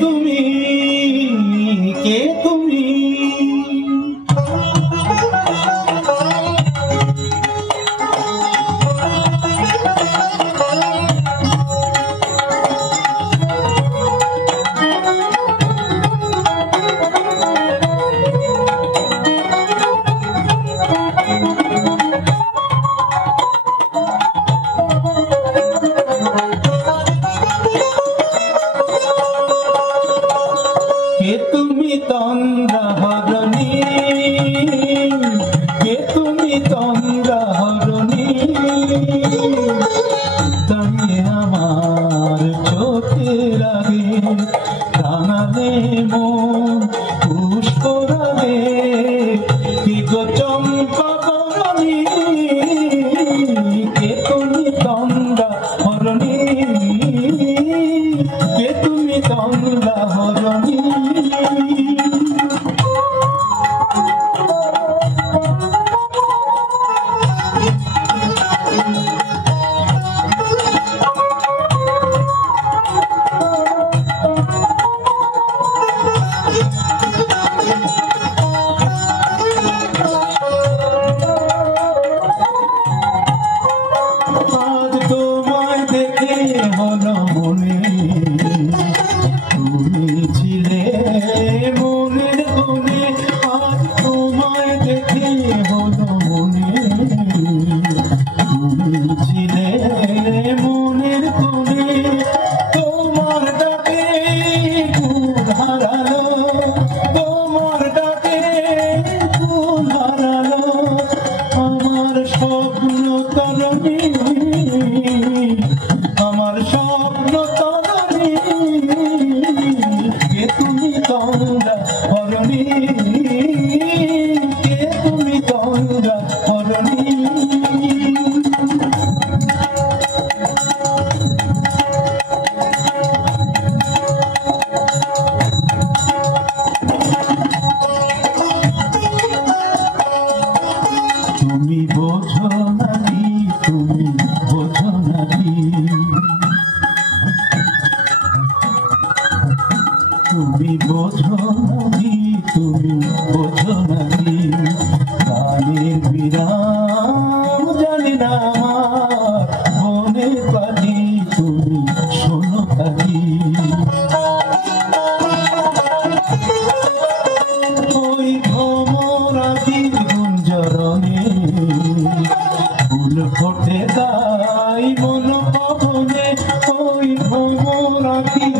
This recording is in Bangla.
তুমি কে তুমি কে তুমি তন্দ্রা হরণী কে তুমি তন্দ্রা হরণী তুমি আমার চোখের আগে রাঙালে মন পুষ্পরাগে কি গো চম্পা বরণী কে তুমি তন্দ্রা হরণী কে তুমি তন্দ্রা হরণী আজ তোমায় দেখে হলো মনে তুমি ছিলে মনের কোণে আজ তোমায় দেখে হলো মনে তুমি ছিলে মনের কোণে তোমার ডাকে কুল হারালো তোমার ডাকে কুল হারালো আমার স্বপ্ন তরণী আমার স্বপ্ন তরণী কে তুমি তন্দ্রা হরণী কে তুমি তন্দ্রা হরণী তুমি বোঝো নাকি তুমি বোঝো নাকি তুমি বোঝো নাকি তুমি বোঝো নাকি গানের বিরাম জানি না আমার মনের পাখি তুমি শোনো কাকি ওই ভ্রমরাতির গুঞ্জরণে ফুল ফোটে তাই মন পবনে ওই ভ্রমরাতির